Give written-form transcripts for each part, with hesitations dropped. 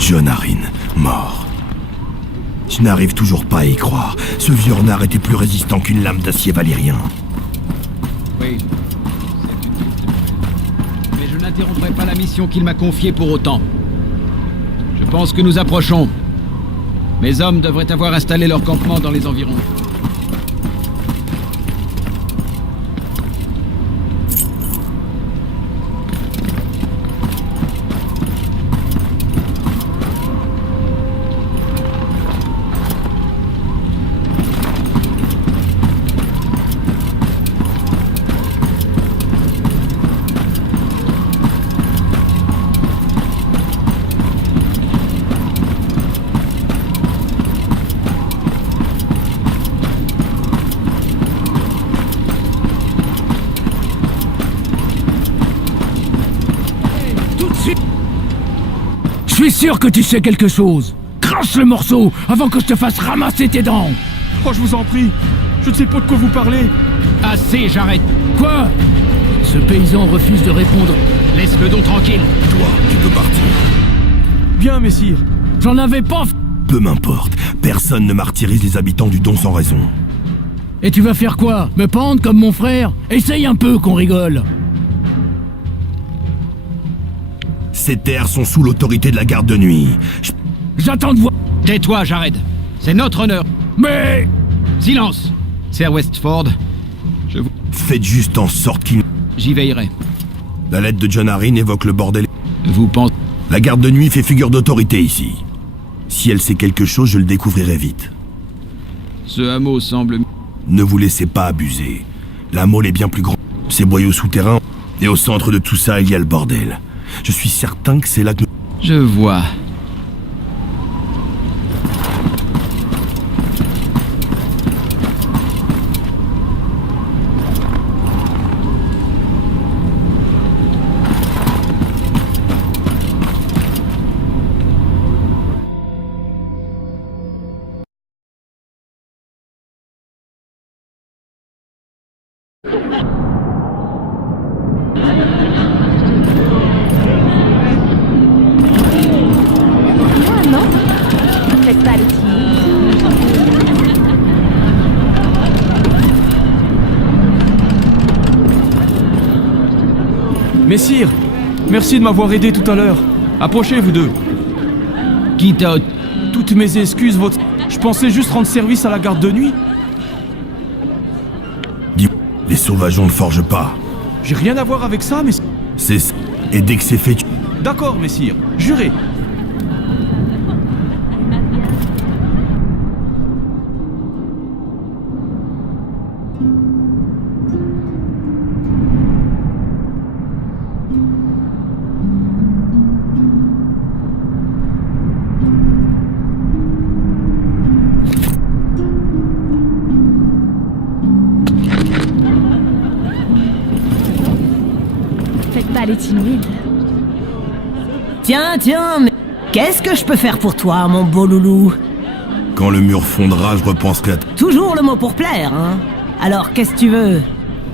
John Arryn, mort. Je n'arrive toujours pas à y croire. Ce vieux renard était plus résistant qu'une lame d'acier valyrien. Oui. Mais je n'interromprai pas la mission qu'il m'a confiée pour autant. Je pense que nous approchons. Mes hommes devraient avoir installé leur campement dans les environs. Je suis sûr que tu sais quelque chose. Crache le morceau avant que je te fasse ramasser tes dents. Oh, je vous en prie. Je ne sais pas de quoi vous parlez. Assez, j'arrête. Quoi? Ce paysan refuse de répondre. Laisse-le donc tranquille. Toi, tu peux partir. Bien, messire. J'en avais pas. Peu m'importe. Personne ne martyrise les habitants du Don sans raison. Et tu vas faire quoi? Me pendre comme mon frère? Essaye un peu qu'on rigole. Ces terres sont sous l'autorité de la garde de nuit. J'attends de voir. Tais-toi, Jared. C'est notre honneur. Mais... Silence. Sir Westford, je vous... Faites juste en sorte qu'il... J'y veillerai. La lettre de John Arryn évoque le bordel. Vous pensez... La garde de nuit fait figure d'autorité ici. Si elle sait quelque chose, je le découvrirai vite. Ce hameau semble... Ne vous laissez pas abuser. La Mole est bien plus grande. Ces boyaux souterrains, et au centre de tout ça, il y a le bordel. Je suis certain que c'est là que nous... Je vois. Messire, merci de m'avoir aidé tout à l'heure. Approchez, vous deux. Qui t'a... Toutes mes excuses, votre... Je pensais juste rendre service à la garde de nuit. Dis, les sauvageons ne forgent pas. J'ai rien à voir avec ça, mais... C'est... Et dès que c'est fait, tu... D'accord, messire. Jurez. Elle est timide. Tiens, mais qu'est-ce que je peux faire pour toi, mon beau loulou? Quand le mur fondra, je repenserai à... Toujours le mot pour plaire, hein? Alors, qu'est-ce que tu veux?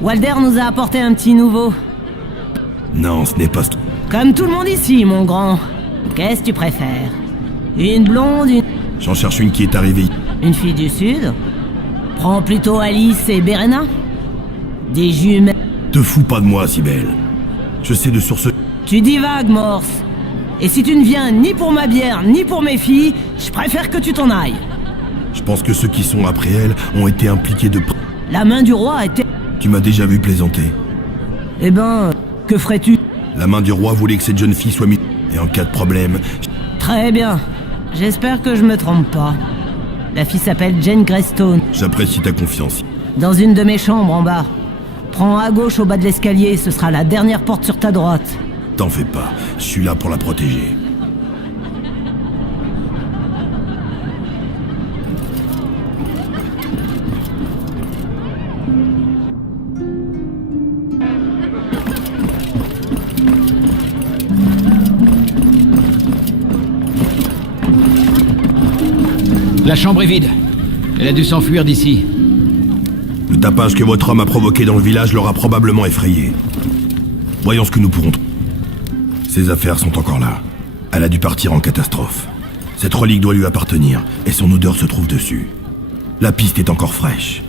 Walder nous a apporté un petit nouveau. Non, ce n'est pas... Comme tout le monde ici, mon grand. Qu'est-ce que tu préfères? Une blonde, une... J'en cherche une qui est arrivée. Une fille du Sud? Prends plutôt Alice et Berena. Des jumelles... Te fous pas de moi, si belle. Je sais de sources... Tu divagues, Morse. Et si tu ne viens ni pour ma bière, ni pour mes filles, je préfère que tu t'en ailles. Je pense que ceux qui sont après elle ont été impliqués de... La main du roi était... Tu m'as déjà vu plaisanter. Eh ben, que ferais-tu? La main du roi voulait que cette jeune fille soit mise... Et en cas de problème... Très bien. J'espère que je me trompe pas. La fille s'appelle Jane Greystone. J'apprécie ta confiance. Dans une de mes chambres en bas. Prends à gauche au bas de l'escalier, ce sera la dernière porte sur ta droite. T'en fais pas, je suis là pour la protéger. La chambre est vide. Elle a dû s'enfuir d'ici. Le tapage que votre homme a provoqué dans le village l'aura probablement effrayé. Voyons ce que nous pourrons trouver. Ces affaires sont encore là. Elle a dû partir en catastrophe. Cette relique doit lui appartenir, et son odeur se trouve dessus. La piste est encore fraîche.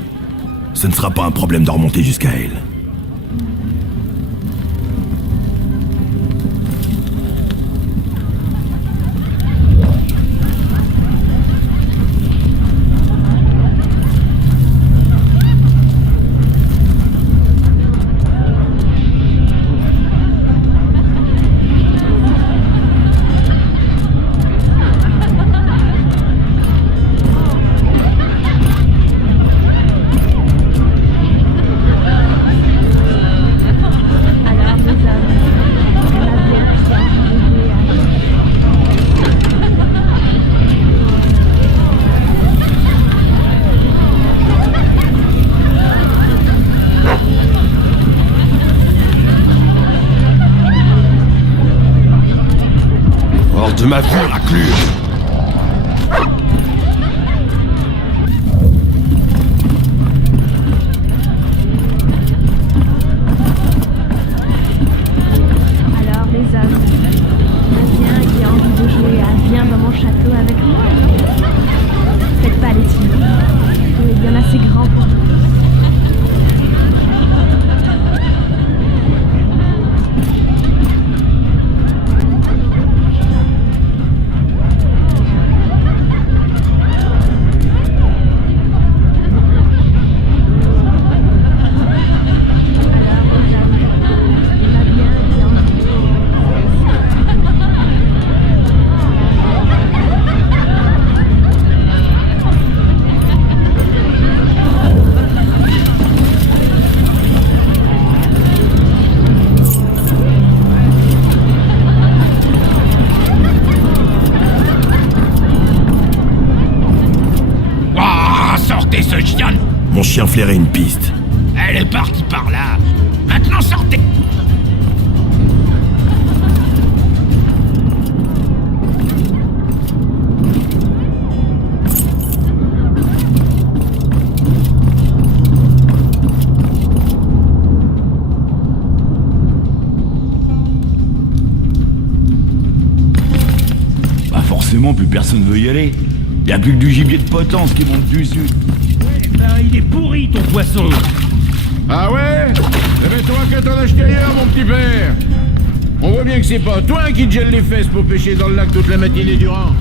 Ce ne sera pas un problème de remonter jusqu'à elle. De ma vue, raclure. Alors les hommes, viens qui a envie de jouer à viens dans mon château avec moi. Faites pas les timides. Il y en a assez grand pour tout. Mon chien flairait une piste. Elle est partie par là. Maintenant sortez. Bah forcément, plus personne veut y aller. Y a plus que du gibier de potence qui monte du sud. Il est pourri ton poisson. Ah ouais? Eh ben toi que t'en acheté ailleurs, mon petit père. On voit bien que c'est pas toi qui te gèle les fesses pour pêcher dans le lac toute la matinée durant.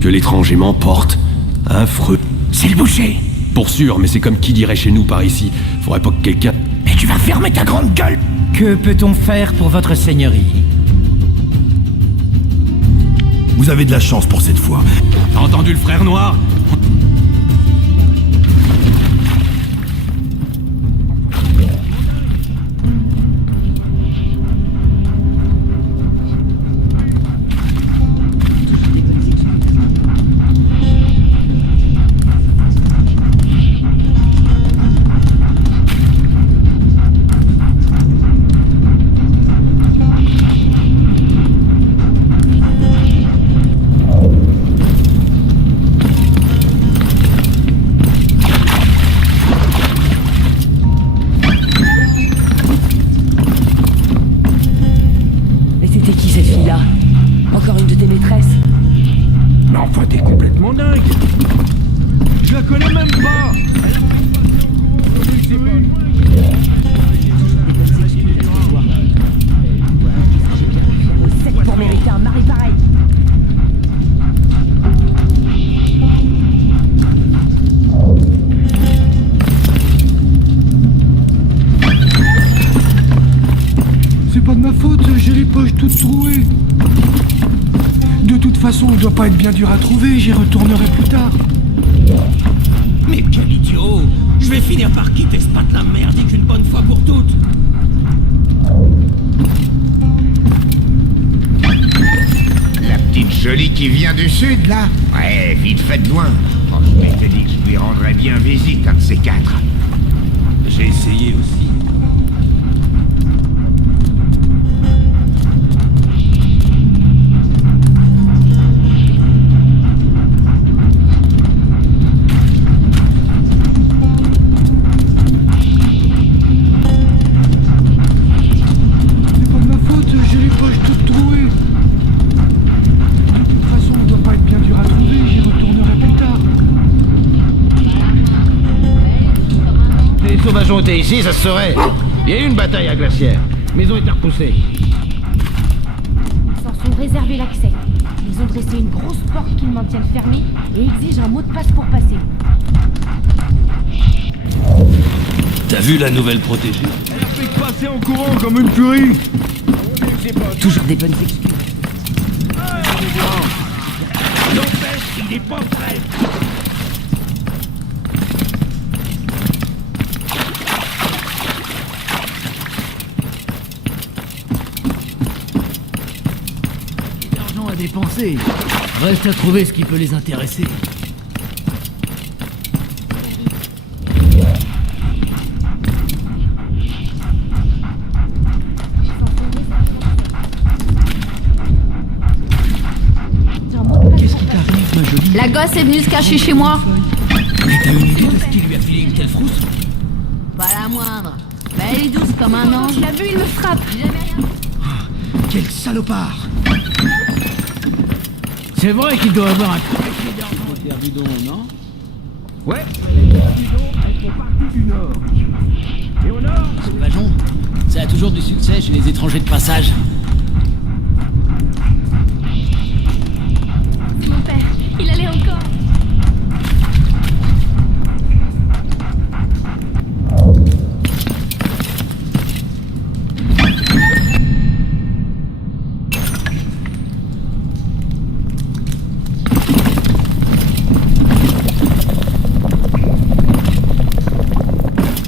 Que l'étranger m'emporte. Affreux. C'est le boucher. Pour sûr, mais c'est comme qui dirait chez nous par ici. Faudrait pas que quelqu'un... Mais tu vas fermer ta grande gueule. Que peut-on faire pour votre seigneurie? Vous avez de la chance pour cette fois. T'as entendu le frère noir? Encore une de tes maîtresses? Mais enfin, t'es complètement dingue. Je la connais même pas. Pour mériter un mari pareil. C'est pas de ma faute, j'ai les poches toutes trouées. De toute façon, il doit pas être bien dur à trouver, j'y retournerai plus tard. Mais quel idiot! Je vais finir par quitter ce patelin merdique une bonne fois pour toutes! La petite jolie qui vient du sud, là? Ouais, vite fait de loin. Oh, je m'étais dit que je lui rendrais bien visite, un de ces quatre. J'ai essayé aussi. sauvageons étaient ici, ça se saurait. Il y a eu une bataille à Glacière. Maison est repoussée. Ils s'en sont réservés l'accès. Ils ont dressé une grosse porte qu'ils maintiennent fermée et exigent un mot de passe pour passer. T'as vu la nouvelle protégée? Elle fait passer en courant comme une furie. Toujours des bonnes excuses. N'empêche, il est pas prêt. L'argent à dépenser. Reste à trouver ce qui peut les intéresser. Qu'est-ce qui t'arrive, ma jolie? La gosse est venue se cacher chez moi. Et t'as une idée de ce qui lui a filé une telle frousse? Pas la moindre. Mais elle est douce comme un ange. Je l'ai vu, il me frappe. J'ai jamais rien. Quel salopard! C'est vrai qu'il doit avoir un... Bidon, non? Ouais. Sauvageon, ça a toujours du succès chez les étrangers de passage. Mon père, il allait encore.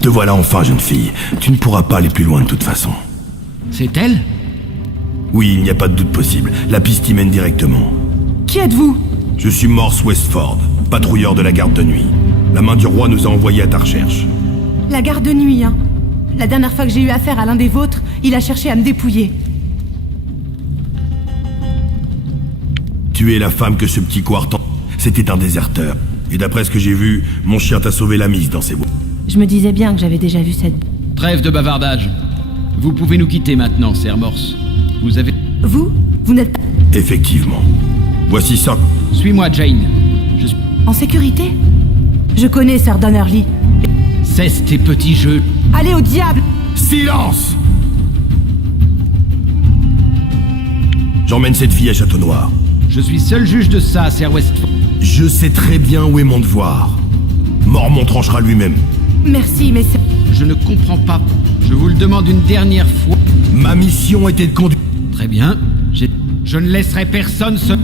Te voilà enfin, jeune fille. Tu ne pourras pas aller plus loin de toute façon. C'est elle? Oui, il n'y a pas de doute possible. La piste y mène directement. Qui êtes-vous? Je suis Morse Westford, patrouilleur de la garde de nuit. La main du roi nous a envoyés à ta recherche. La garde de nuit, hein. La dernière fois que j'ai eu affaire à l'un des vôtres, il a cherché à me dépouiller. Tu es la femme que ce petit quartan... C'était un déserteur. Et d'après ce que j'ai vu, mon chien t'a sauvé la mise dans ses bois. Je me disais bien que j'avais déjà vu cette... Trêve de bavardage. Vous pouvez nous quitter maintenant, Sir Morse. Vous avez... Vous n'êtes pas... Effectivement. Voici ça. Suis-moi, Jane. Je suis... En sécurité? Je connais Sir Donnerly. Cesse tes petits jeux. Allez au diable! Silence! J'emmène cette fille à Château Noir. Je suis seul juge de ça, Sir Westford. Je sais très bien où est mon devoir. Mormon tranchera lui-même. Merci, mais c'est... Je ne comprends pas. Je vous le demande une dernière fois. Ma mission était de conduire... Très bien. Je ne laisserai personne se...